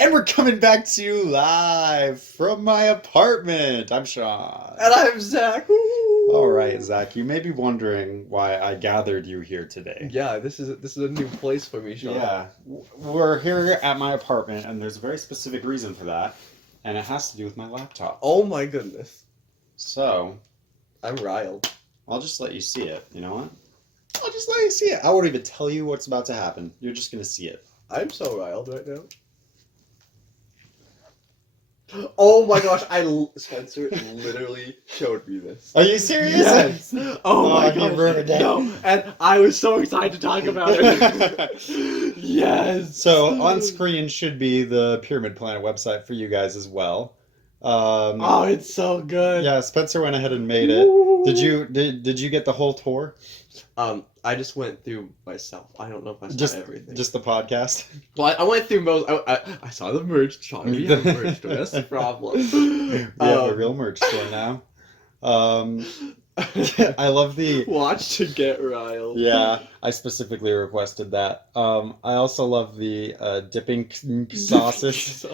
And we're coming back to you live from my apartment. I'm Sean. And I'm Zach. All right, Zach, you may be wondering why I gathered you here today. Yeah, this is a new place for me, Sean. Yeah, we're here at my apartment, and there's a very specific reason for that, and it has to do with my laptop. Oh my goodness. So, I'm riled. I'll just let you see it. You know what? I'll just let you see it. I won't even tell you what's about to happen. You're just gonna see it. I'm so riled right now. Oh my gosh, Spencer literally showed me this. Are you serious? Yes. Oh my you gosh. ruined it. No, and I was so excited to talk about it. Yes. So on screen should be the Pyramid Planet website for you guys as well. Oh, it's so good. Yeah, Spencer went ahead and made it. Woo. Did you get the whole tour? I just went through myself. I don't know if I saw everything. Just the podcast. Well, I went through most. I saw the merch. Sean, we have merch store. That's the problem. We have a real merch store now. I love the watch to get riled. Yeah, I specifically requested that. I also love the dipping sauces.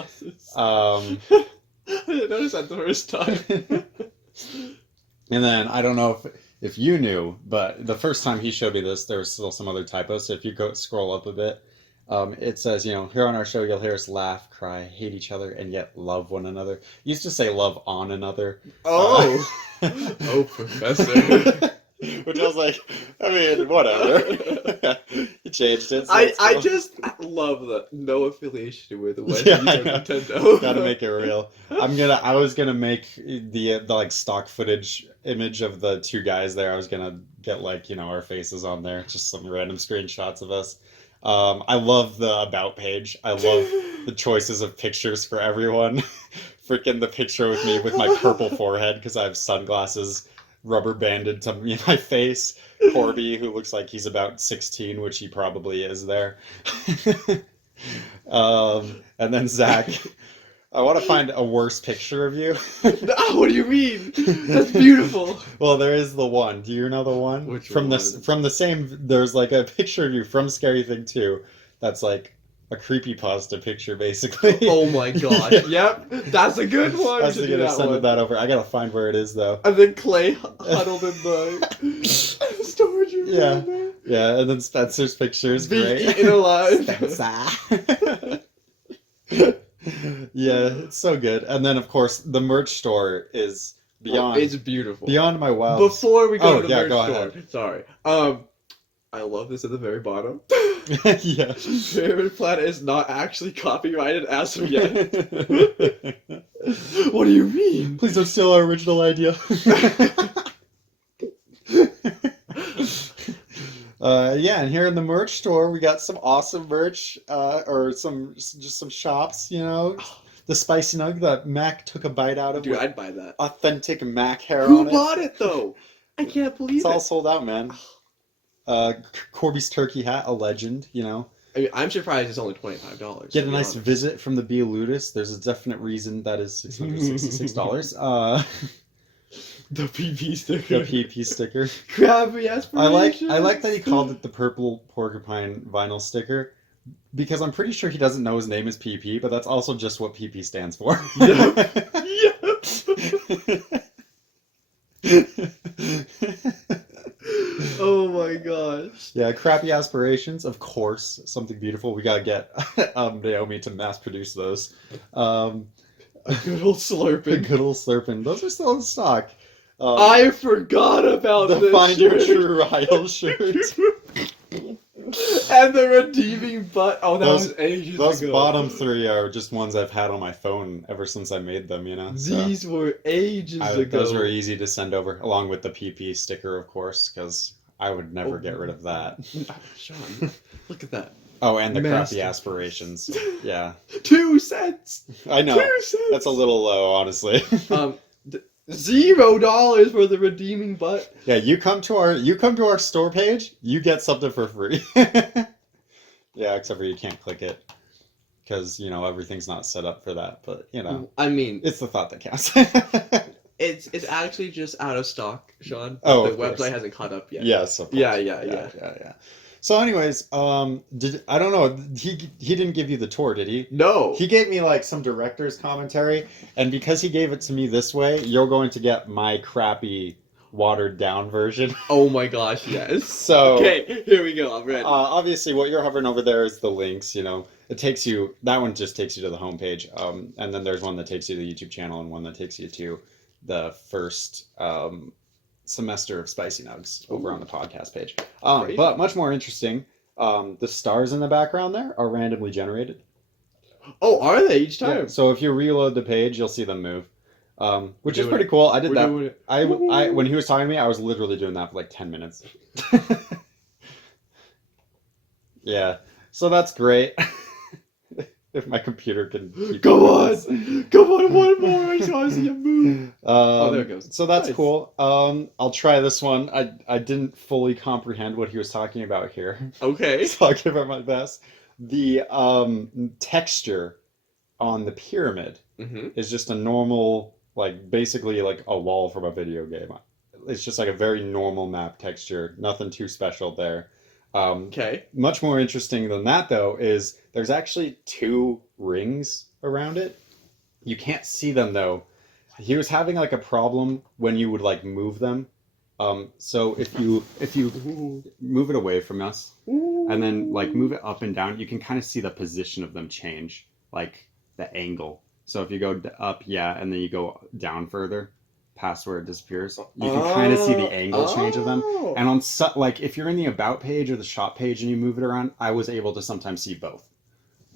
I didn't notice that the first time. And then I don't know if you knew, but the first time he showed me this, there was still some other typos. So if you go scroll up a bit, it says, here on our show, you'll hear us laugh, cry, hate each other, and yet love one another. Used to say love on another. Oh. Oh, Professor. Which I was like, I mean, whatever. He changed it. So I just love that. No affiliation with Wendy's Yeah, or Nintendo. Gotta make it real. I was gonna make the like stock footage image of the two guys there. I was gonna get our faces on there, just some random screenshots of us. I love the about page. I love the choices of pictures for everyone. Freaking the picture with me with my purple forehead because I have sunglasses rubber banded to my face. Corby, who looks like he's about 16, which he probably is there. And then Zach. I want to find a worse picture of you. Oh, what do you mean? That's beautiful. Well, there is the one. Do you know the one? Which from one? From the same. There's like a picture of you from Scary Thing 2. That's like a creepypasta picture, basically. Oh my gosh. Yep, that's a good one. I was gonna send that over. I gotta find where it is though. And then Clay huddled in the storage room. Yeah, yeah, and then Spencer's picture is being great. eaten alive. Spencer. Yeah, it's so good. And then of course the merch store is beyond. It's beautiful. Beyond my wildest. Before we go to the merch go store, ahead. sorry. I love this at the very bottom. Yeah. Pyramid Planet is not actually copyrighted as of yet. What do you mean? Please don't steal our original idea. Yeah, and here in the merch store, we got some awesome merch, or some shops, The spicy nug that Mac took a bite out of. Dude, I'd buy that. Authentic Mac hair Who on it. bought it though? I can't believe It's all it. sold out, man. Corby's turkey hat, a legend, I mean, I'm surprised it's only $25. Get a nice visit from the Bea Ludus. There's a definite reason that is $666. The PP sticker. The PP sticker. Crabby aspirations. I like that he called it the purple porcupine vinyl sticker, because I'm pretty sure he doesn't know his name is PP, but that's also just what PP stands for. Yep. Oh my gosh. Yeah, crappy aspirations, of course. Something beautiful. We gotta get Naomi to mass produce those. A good old slurping. Good old slurping. Those are still in stock. I forgot about the this Find Your shirt. True Ryle shirt. And the redeeming butt. Oh, that was ages Those ago. bottom three are just ones I've had on my phone ever since I made them, These were ages ago. Those were easy to send over, along with the PP sticker, of course, because I would never get rid of that. Sean, look at that. Oh, and the crappy Masterpiece. aspirations. Yeah. 2 cents. I know. 2 cents. That's a little low, honestly. $0 for the redeeming butt. Yeah, you come to our store page, you get something for free. Yeah, except for you can't click it because everything's not set up for that. But I mean, it's the thought that counts. it's actually just out of stock, Sean. Oh, The of course. website hasn't caught up yet. Yes. Of course. Yeah. Yeah. So, anyways, I don't know. He didn't give you the tour, did he? No. He gave me like some director's commentary, and because he gave it to me this way, you're going to get my crappy, watered down version. Oh my gosh, yes. So, Okay, here we go. I'm ready. obviously, what you're hovering over there is the links. You know, it takes you. That one just takes you to the homepage. And then there's one that takes you to the YouTube channel, and one that takes you to the first semester of Spicy Nugs over on the podcast page. Great. But much more interesting, the stars in the background there are randomly generated. Oh, are they each time? Yeah, so if you reload the page, you'll see them move, which is doing pretty it. cool. I did We're that. doing it. I when he was talking to me, I was literally doing that for like 10 minutes. Yeah, so that's great. If my computer can keep Come doing on! this. Come on, one more! I just want to see it move. Oh, there it goes. So that's Nice. cool. I'll try this one. I didn't fully comprehend what he was talking about here, Okay. so I'll give it my best. The texture on the pyramid Mm-hmm. is just a normal, like basically like a wall from a video game. It's just like a very normal map texture. Nothing too special there. Okay. Much more interesting than that, though, is there's actually two rings around it. You can't see them, though. He was having like a problem when you would like move them. So if you Ooh. move it away from us Ooh. and then like move it up and down, you can kind of see the position of them change, like the angle. So if you go up, yeah, and then you go down further, past where it disappears, you can kind of see the angle change of them. Oh. And on like if you're in the about page or the shop page and you move it around, I was able to sometimes see both.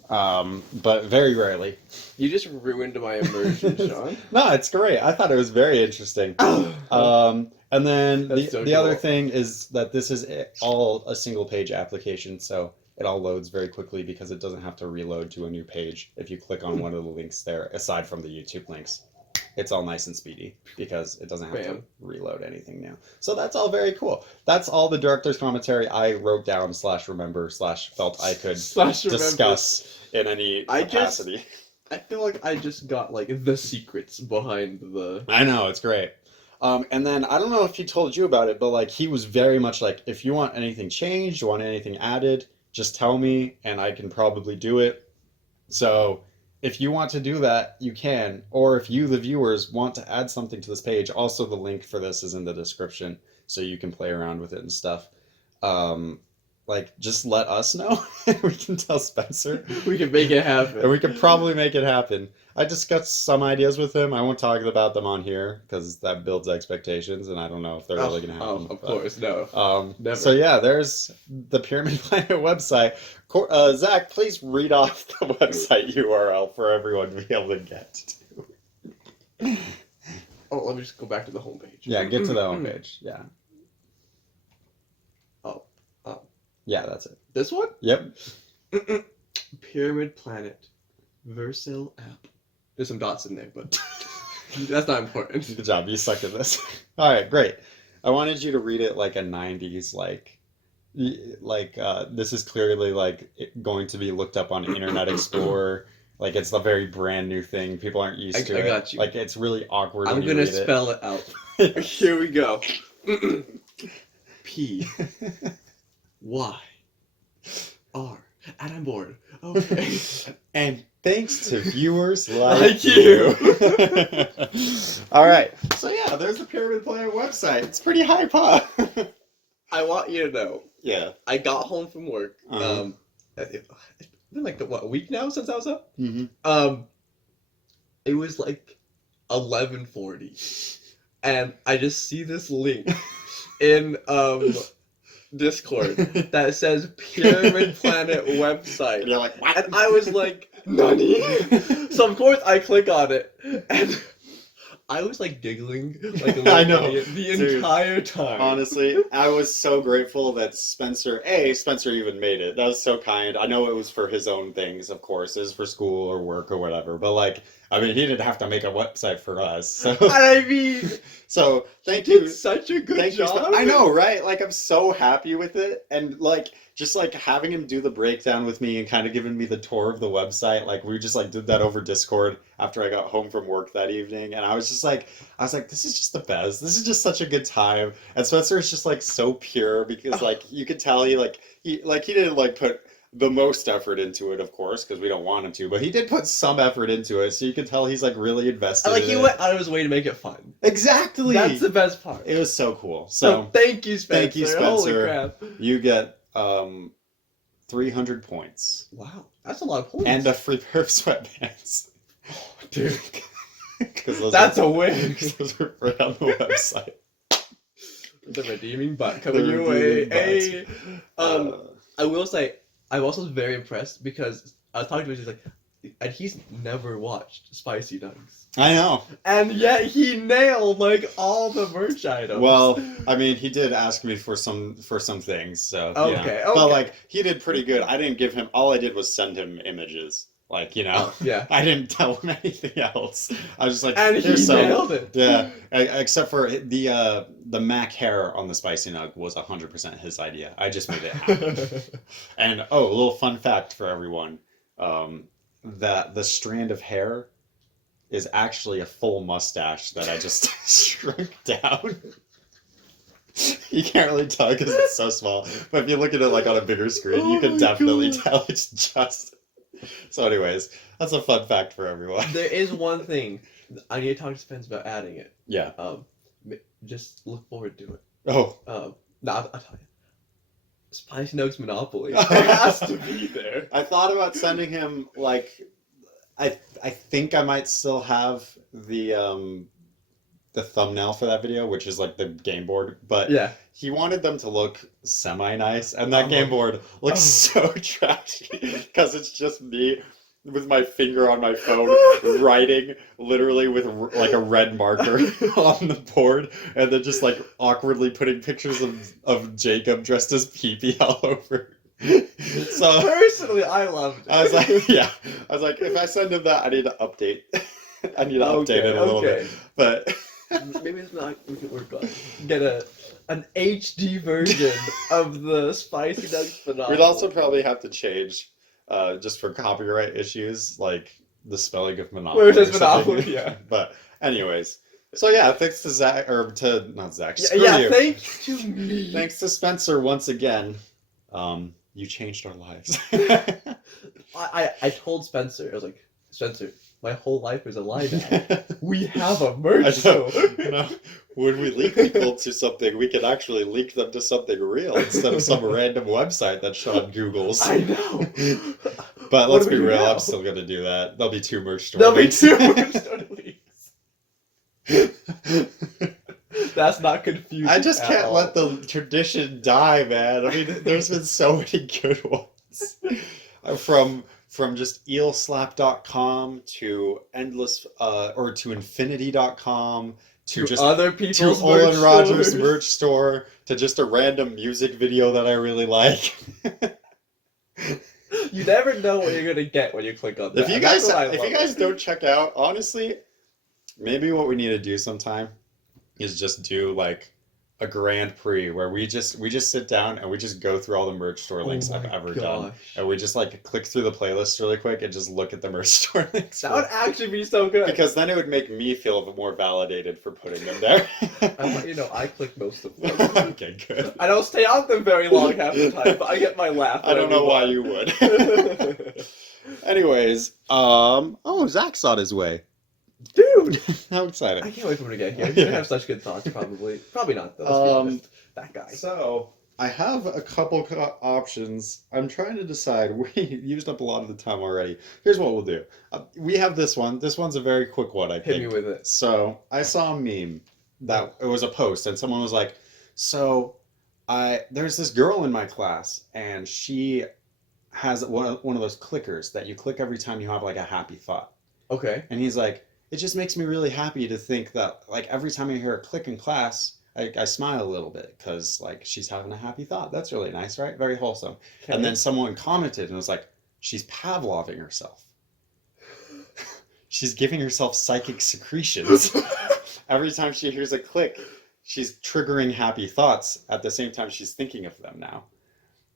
But very rarely. You just ruined my immersion, Sean. No, it's great. I thought it was very interesting. And then That's so the other cool. thing is that this is all a single page application, so it all loads very quickly because it doesn't have to reload to a new page if you click on one of the links there, aside from the YouTube links. It's all nice and speedy because it doesn't have to Bam. reload anything new. So that's all very cool. That's all the director's commentary I wrote down / remember / felt I could Slash remember. discuss in any I just- capacity. I feel like I just got like the secrets behind the. I know, it's great. And then I don't know if he told you about it, but like he was very much like, if you want anything changed, you want anything added, just tell me and I can probably do it. So if you want to do that, you can. Or if you, the viewers, want to add something to this page, also the link for this is in the description, so you can play around with it and stuff. Like, just let us know, and we can tell Spencer. We can make it happen. And we could probably make it happen. I discussed some ideas with him. I won't talk about them on here, because that builds expectations, and I don't know if they're really going to happen. Oh, of course, no. Never. So yeah, there's the Pyramid Planet website. Zach, please read off the website URL for everyone to be able to get to. Oh, let me just go back to the homepage. Yeah, get to the homepage. Yeah. Oh. Yeah, that's it. This one? Yep. Pyramid Planet. Vercel app. There's some dots in there, but that's not important. Good job. You suck at this. All right, great. I wanted you to read it like a 90s, like this is clearly like going to be looked up on Internet Explorer. Like it's a very brand new thing. People aren't used to it. I got you. Like it's really awkward. I'm when you gonna read spell it out. it. Here we go. P Y R. And I'm bored. Okay. And thanks to viewers like Like you. All right. So yeah, there's the Pyramid Planet website. It's pretty hype, huh? I want you to know. Yeah. I got home from work. Uh-huh. It's been like a week now since I was up. Mm-hmm. It was like 11:40, and I just see this link in Discord that says Pyramid Planet website. And you're like, what? And I was like, Nani? So of course I click on it, and I was like giggling like a little I know, idiot the dude. entire time. Honestly, I was so grateful that Spencer even made it. That was so kind. I know it was for his own things, of course. It was for school or work or whatever. But like, I mean, he didn't have to make a website for us. So, I mean, so thank you you. did such a good Thank you. job. I know, right? Like, I'm so happy with it. And like, just like having him do the breakdown with me and kind of giving me the tour of the website. Like we just like did that over Discord after I got home from work that evening, and I was like, this is just the best. This is just such a good time. And Spencer is just like so pure because like you could tell he didn't like put the most effort into it, of course, because we don't want him to, but he did put some effort into it, so you could tell he's like really invested Like in he it. went out of his way to make it fun. Exactly. That's the best part. It was so cool. So thank you, Spencer. thank you, Spencer. Holy crap. You get 300 points. Wow, that's a lot of points. And a free pair of sweatpants. Oh, dude. That's a win. Those are right on the website. The redeeming butt coming your way. Hey. I will say, I'm also very impressed because I was talking to him, he's like, and he's never watched Spicy Nuggs. I know. And yet he nailed like all the merch items. Well, I mean, he did ask me for some things, so okay. But like, he did pretty good. I didn't give him. All I did was send him images. Like, yeah. I didn't tell him anything else. I was just like, and he nailed it. Yeah, except for the Mac hair on the Spicy Nug was 100% his idea. I just made it happen. And a little fun fact for everyone, that the strand of hair is actually a full mustache that I just shrunk down. You can't really tell because it's so small, but if you look at it like on a bigger screen, you can definitely tell it's just. So anyways, that's a fun fact for everyone. There is one thing. I need to talk to Spence about adding it. Yeah. Just look forward to it. Oh. I'll tell you. Spicy Nuggs Monopoly. It has to be there. I thought about sending him, like, I think I might still have the thumbnail for that video, which is like the game board, but yeah. He wanted them to look semi-nice, and that game board looks so trashy because it's just me with my finger on my phone writing literally with like a red marker on the board, and then just like awkwardly putting pictures of Jacob dressed as Pee-Pee all over. So personally, I loved it. I was like, yeah. I was like, if I send him that, I need to update. I need to update it a little bit, but. Maybe it's not. We can work on get an HD version of the Spicy Nuggs phenomenon. We'd also probably have to change, just for copyright issues, like the spelling of Monopoly. Where it says Monopoly, yeah. But anyways, so yeah, thanks to Zach, or to not Zach. Screw yeah, you. thanks to me. Thanks to Spencer once again. You changed our lives. I told Spencer, I was like, Spencer, my whole life is a lie now. We have a merch store. When we link people to something, we can actually link them to something real instead of some random website that Sean Googles. I know. But let's be real, I'm still going to do that. There'll be 2 merch store There'll links. be 2 merch store links. That's not confusing. I just can't let the tradition die, man. I mean, there's been so many good ones. From just eelslap.com to endless or to infinity.com to just other people's merch Olin Rogers stores. merch store to just a random music video that I really like. You never know what you're gonna get when you click on that. If you guys don't check out, honestly, maybe what we need to do sometime is just do like a Grand Prix where we just sit down and we just go through all the merch store links I've ever done, and we just like click through the playlist really quick and just look at the merch store links. That would actually be so good because then it would make me feel more validated for putting them there. I click most of them. Okay, good. I don't stay on them very long half the time, but I get my laugh. I don't know why you would. Anyways, Zach's on his way. Dude, how exciting! I can't wait for him to get here. He's gonna have such good thoughts, probably not though. Let's be honest. That guy. So I have a couple options. I'm trying to decide. We used up a lot of the time already. Here's what we'll do. We have this one. This one's a very quick one. I think. Hit me with it. So I saw a meme that it was a post, and someone was like, "So there's this girl in my class, and she has one of those clickers that you click every time you have like a happy thought." Okay. And he's like, it just makes me really happy to think that like every time I hear a click in class, I smile a little bit because like she's having a happy thought. That's really nice, right? Very wholesome. Okay. And then someone commented and was like, she's Pavloving herself. She's giving herself psychic secretions. Every time she hears a click, she's triggering happy thoughts at the same time she's thinking of them now.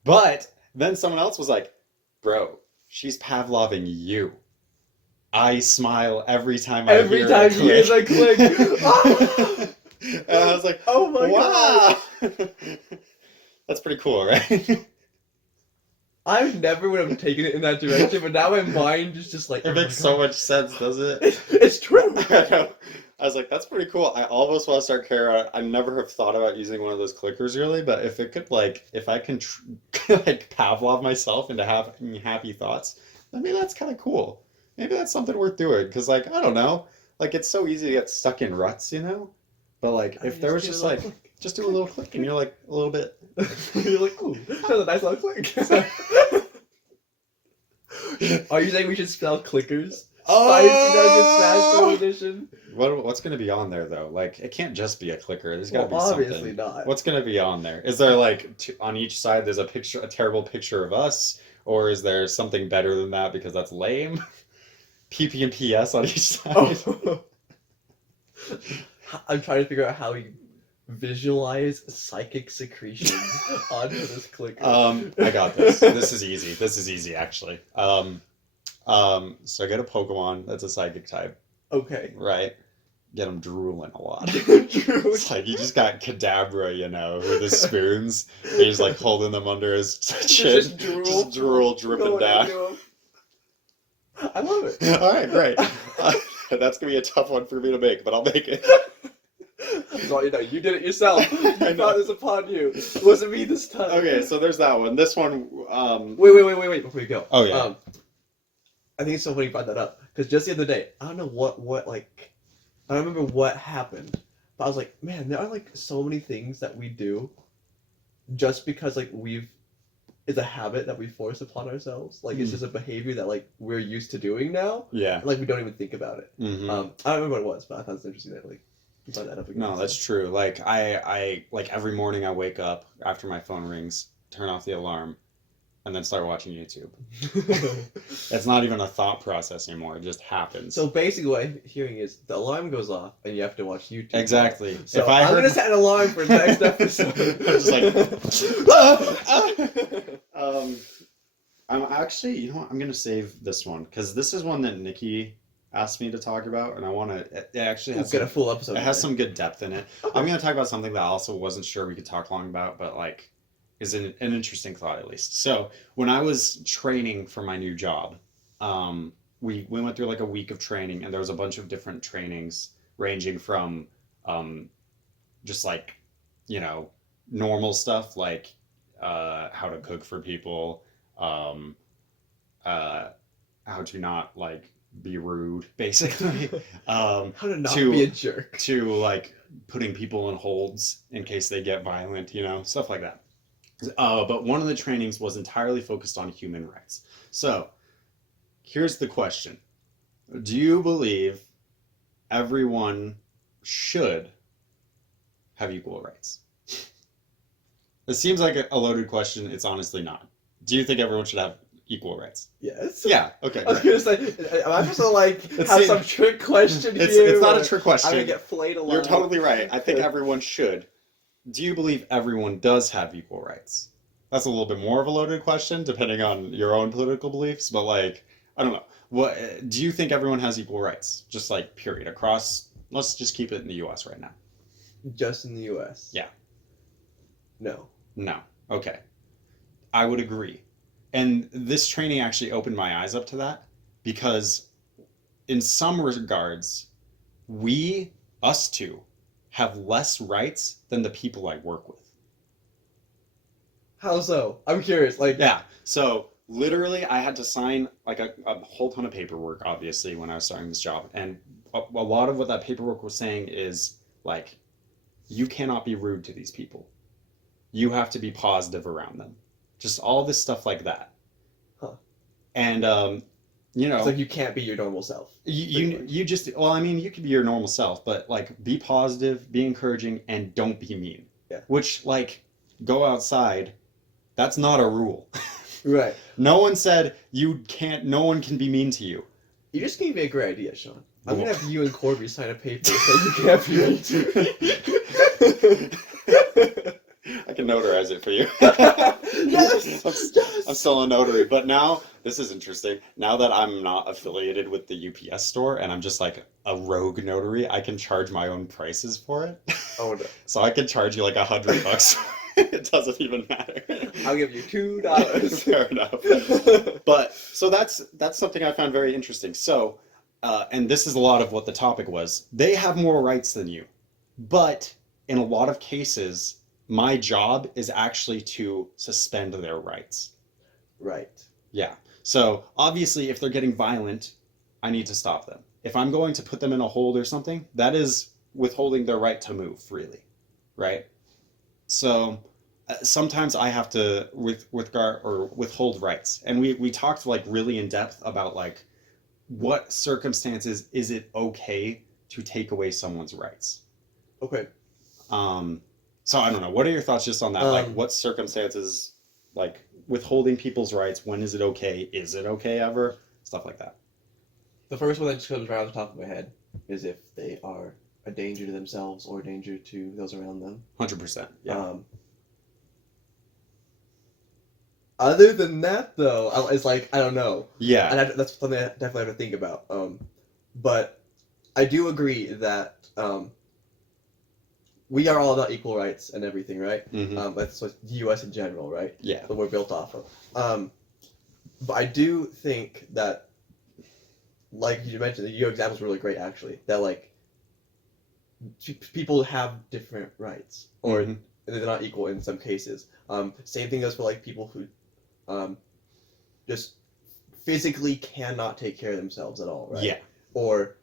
But then someone else was like, bro, she's Pavloving you. I smile every time I Every hear time a you hear click. the click. Ah! And I was like, Oh my wow. god. That's pretty cool, right? I never would have taken it in that direction, but now my mind is just like, It oh my makes so god. much sense, doesn't it? It's true. I know. I was like, that's pretty cool. I almost want to start Kara. I never have thought about using one of those clickers really, but if it could like, if I can like Pavlov myself into having happy thoughts, then maybe that's kind of cool. Maybe that's something worth doing because like I don't know, like it's so easy to get stuck in ruts, you know. But like I if there was do a just little like click. just do a little click and you're like a little bit. You're like, ooh, that's a nice little click. Are you saying we should spell clickers? Spicy Nugget Smash Bros. Edition? What's gonna be on there though? Like it can't just be a clicker. There's gotta Well, be obviously something. not. What's gonna be on there? Is there like on each side there's a picture, a terrible picture of us, or is there something better than that because that's lame? PP and PS on each side. Oh. I'm trying to figure out how you visualize psychic secretions onto this clicker. I got this. This is easy. This is easy actually. So get a Pokemon that's a psychic type, Okay. right? Get him drooling a lot. True. It's like you just got Kadabra, you know, with his spoons. He's like holding them under his chin. Just drool. Just drool dripping Going down. into 'em. I love it. All right, great. That's gonna be a tough one for me to make, but I'll make it. So, you know, you did it yourself. You I know. brought this upon you. It wasn't me this time. Okay, so there's that one. This one, Wait, before you go. Oh, yeah. I think it's so funny you brought that up. Because just the other day, I don't know what, like, I don't remember what happened. But I was like, man, there are, like, so many things that we do just because, like, it's a habit that we force upon ourselves. Like, it's just a behavior that, like, we're used to doing now. yeah. Like, we don't even think about it. Mhm. I don't remember what it was, but I thought it was interesting that, like, you brought that up again. No, that's true. Like I like every morning I wake up after my phone rings, turn off the alarm, and then start watching YouTube. It's not even a thought process anymore. It just happens. So basically, what I'm hearing is the alarm goes off and you have to watch YouTube. Exactly. So If I I'm heard gonna set an alarm for the next episode. I'm just like, I'm actually, you know what? I'm gonna save this one because this is one that Nikki asked me to talk about, and I want to. It actually We'll has get a some, full episode. it has some good depth in it. Okay. I'm gonna talk about something that I also wasn't sure we could talk long about, but like is an interesting thought at least. So when I was training for my new job, we went through like a week of training, and there was a bunch of different trainings ranging from just like you know normal stuff like how to cook for people, how to not like be rude, basically. How to not to- be a jerk. to like putting people in holds in case they get violent, you know, stuff like that. But one of the trainings was entirely focused on human rights. So here's the question: do you believe everyone should have equal rights? It seems like a loaded question. It's honestly not. Do you think everyone should have equal rights? Yes. Yeah. Okay. I was Great. gonna say, am I supposed to like It's- have some trick question It's here? not a or trick I'm gonna question. get flayed a lot. You're totally right. I think everyone should. Do you believe everyone does have equal rights? That's a little bit more of a loaded question, depending on your own political beliefs. But like, I don't know. What do you think everyone has equal rights? Just like period across. Let's just keep it in the U.S. right now. Just in the U.S. Yeah. No. No. Okay. I would agree. And this training actually opened my eyes up to that because in some regards, us two, have less rights than the people I work with. How so? I'm curious. Like, Yeah. So literally, I had to sign like a whole ton of paperwork, obviously, when I was starting this job. And a lot of what that paperwork was saying is like, you cannot be rude to these people. You have to be positive around them. Just all this stuff like that. Huh. And, you know, it's like you can't be your normal self. you just, well, I mean, you can be your normal self, but like be positive, be encouraging, and don't be mean. Yeah. Which, like, go outside. That's not a rule. Right. No one said no one can be mean to you. You just gave me a great idea, Sean. I'm What? gonna have you and Corby sign a paper saying you can't be mean to me. I can notarize it for you. Yes! I'm still a notary, but now this is interesting. Now that I'm not affiliated with the UPS store and I'm just like a rogue notary, I can charge my own prices for it. Oh no. So I can charge you like $100. It doesn't even matter. I'll give you $2. Fair enough. But so that's something I found very interesting. So, and this is a lot of what the topic was. They have more rights than you, but in a lot of cases, my job is actually to suspend their rights. Right. Yeah. So obviously, if they're getting violent, I need to stop them. If I'm going to put them in a hold or something, that is withholding their right to move freely, right? So sometimes I have to withhold rights, and we talked like really in depth about like what circumstances is it okay to take away someone's rights. Okay. So I don't know. What are your thoughts just on that? Like, Um, what circumstances, like withholding people's rights? When is it okay? Is it okay ever? Stuff like that. The first one that just comes right off the top of my head is if they are a danger to themselves or a danger to those around them. 100%. Yeah. Other than that, though, it's like I don't know. Yeah. And that's something I definitely have to think about. But I do agree that we are all about equal rights and everything, right? That's what the U.S. in general, right? Yeah. That we're built off of. But I do think that, like you mentioned, your example is really great, actually. That like people have different rights, or they're not equal in some cases. Same thing goes for like people who just physically cannot take care of themselves at all, right? Yeah. Or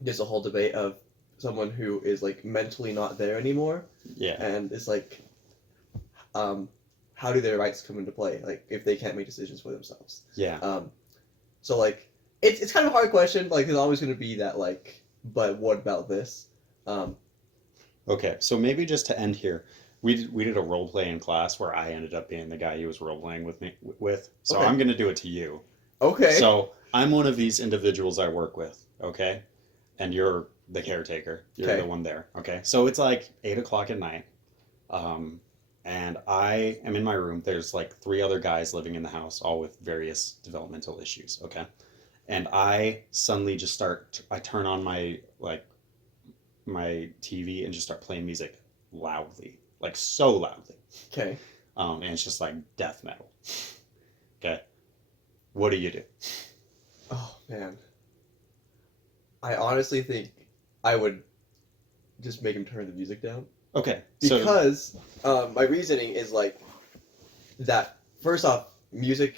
there's a whole debate of someone who is like mentally not there anymore. Yeah. And it's like, how do their rights come into play? Like if they can't make decisions for themselves. Yeah. So like it's kind of a hard question. Like there's always going to be that like, but what about this? Okay, so maybe just to end here, we did a role play in class where I ended up being the guy he was role playing with me with. So Okay. I'm gonna do it to you. Okay. So I'm one of these individuals I work with, okay? And you're the caretaker. You're Okay. the one there, okay? So it's like 8 o'clock at night, and I am in my room. There's like 3 other guys living in the house, all with various developmental issues, okay? And I suddenly just I turn on my TV and just start playing music loudly, like so loudly. Okay. And it's just like death metal. Okay. What do you do? Oh man. I honestly think I would just make him turn the music down. Okay. So Because my reasoning is like that. First off, music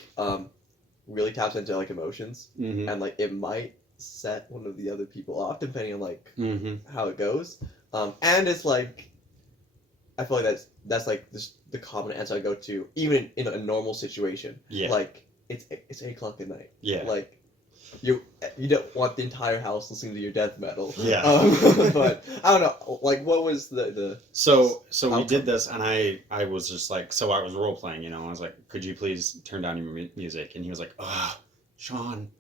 really taps into like emotions, mhm, and like it might set one of the other people off depending on like mhm, how it goes. And it's like I feel like that's like the common answer I go to even in a normal situation. yeah, Like it's 8 o'clock at night. yeah, Like you don't want the entire house listening to your death metal. yeah. But I don't know. Like what was the So we outcome? did this, and I was just like, so I was role playing, I was like, could you please turn down your music? And he was like, Sean,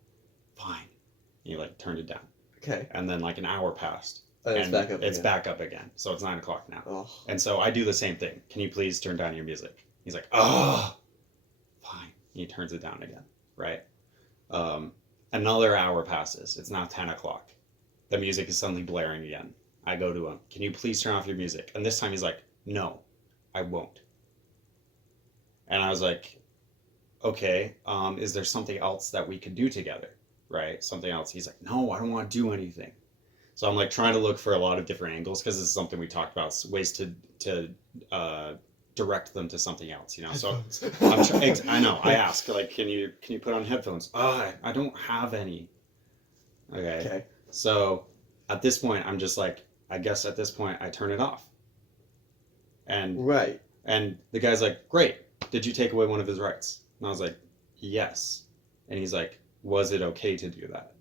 fine. And he like turned it down, Okay. and then like an hour passed, And it's back up It's again. back up again. So it's 9 o'clock now. Oh. And so I do the same thing. Can you please turn down your music? He's like, fine. And he turns it down again, right? Another hour passes. It's now 10 o'clock. The music is suddenly blaring again. I go to him. Can you please turn off your music? And this time he's like, no, I won't. And I was like, okay, is there something else that we could do together? Right? Something else. He's like, no, I don't want to do anything. So I'm like trying to look for a lot of different angles because this is something we talked about, ways to direct them to something else, So I know. I ask like, can you put on headphones? I don't have any. Okay. So at this point, I'm just like, I guess at this point I turn it off. And Right. And the guy's like, great. Did you take away one of his rights? And I was like, yes. And he's like, was it okay to do that?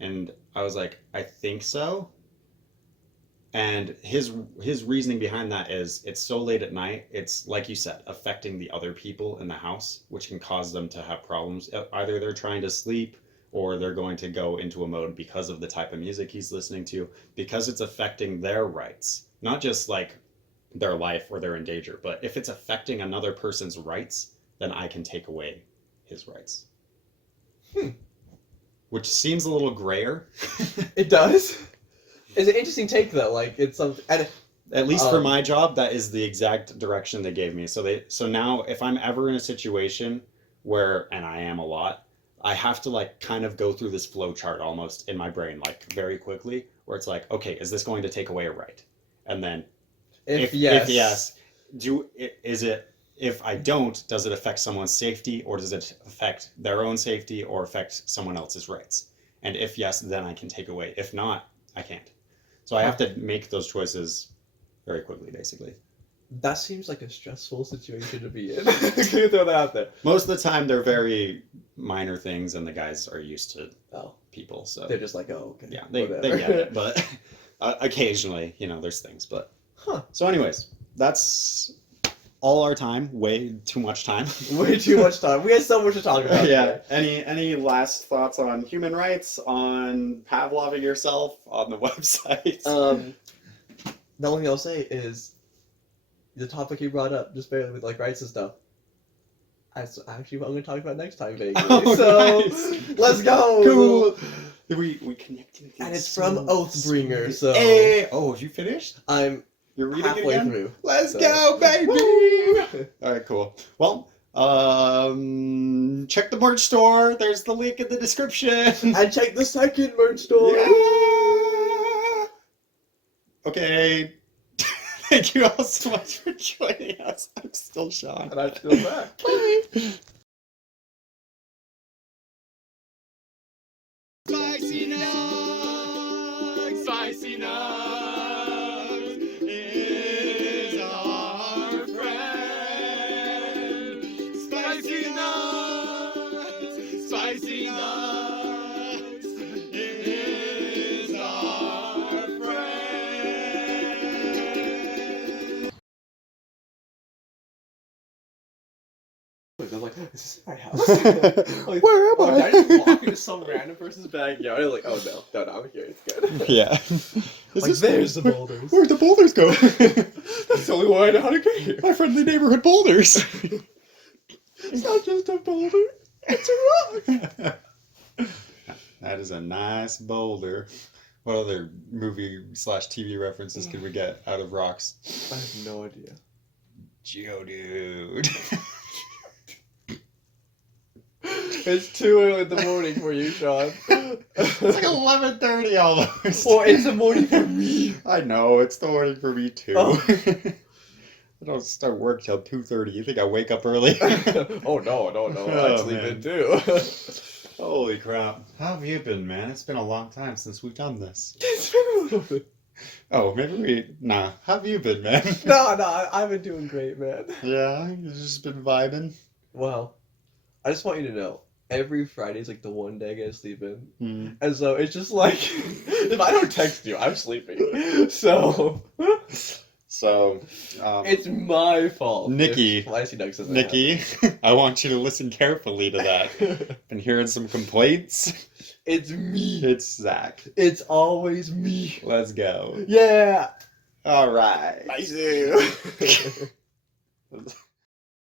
And I was like, I think so. And his reasoning behind that is it's so late at night, it's like you said, affecting the other people in the house, which can cause them to have problems. Either they're trying to sleep or they're going to go into a mode because of the type of music he's listening to, because it's affecting their rights. Not just like their life or they're in danger. But if it's affecting another person's rights, then I can take away his rights. Which seems a little grayer. It does. It's an interesting take though. Like it's something. At least for my job, that is the exact direction they gave me. So now if I'm ever in a situation where, and I am a lot, I have to like kind of go through this flow chart almost in my brain, like very quickly, where it's like, okay, is this going to take away a right? And then if yes, if I don't, does it affect someone's safety, or does it affect their own safety or affect someone else's rights? And if yes, then I can take away. If not, I can't. So I have to make those choices very quickly, basically. That seems like a stressful situation to be in. Can you throw that out there? Most of the time, they're very minor things, and the guys are used to people, so they're just like, oh, okay. Yeah, they get it, but occasionally, there's things. But so, anyways, that's all our time. Way too much time. Way too much time. We had so much to talk about. Yeah. Any last thoughts on human rights, on Pavloving yourself, on the website? The only thing I'll say is the topic you brought up, just barely with like rights and stuff. That's actually what I'm going to talk about next time, vaguely. Nice. Let's go. Cool. We connected. And it's from Oathbringer. So hey, have you finished? You're reading halfway it again? through. Let's go, baby. All right, cool. Well, check the merch store. There's the link in the description. And check the second merch store. Yeah. Okay. Thank you all so much for joining us. I'm still Sean. And I'm still back. Bye. Spicy Nuggs! Spicy Nuggs is our friend. Spicy Nuggs! Spicy Nuggs is our friend. I'm like, is this my house? Like, Where am I just walk into some random person's backyard. I'm like, oh no, I'm here. It's good. Yeah. There's the boulders. Where'd the boulders go? That's the only way I know how to get here. My friendly neighborhood boulders. It's not just a boulder. It's a rock. That is a nice boulder. What other movie/TV references could we get out of rocks? I have no idea. Geodude. It's too early in the morning for you, Sean. It's like 11:30 almost. Well, it's the morning for me. I know, it's the morning for me too. Oh. I don't start work till 2:30. You think I wake up early? Oh no, I sleep in too. Holy crap. How have you been, man? It's been a long time since we've done this. Oh, maybe Nah. How have you been, man? No, I've been doing great, man. Yeah, you've just been vibing. Well, I just want you to know, every Friday is like the one day I get to sleep in. Mm. And so it's just like, if I don't text you, I'm sleeping. So, it's my fault. Nikki, Spicy Nuggs doesn't Nikki, I want you to listen carefully to that. Been hearing some complaints. It's me. It's Zach. It's always me. Let's go. Yeah. All right. I do.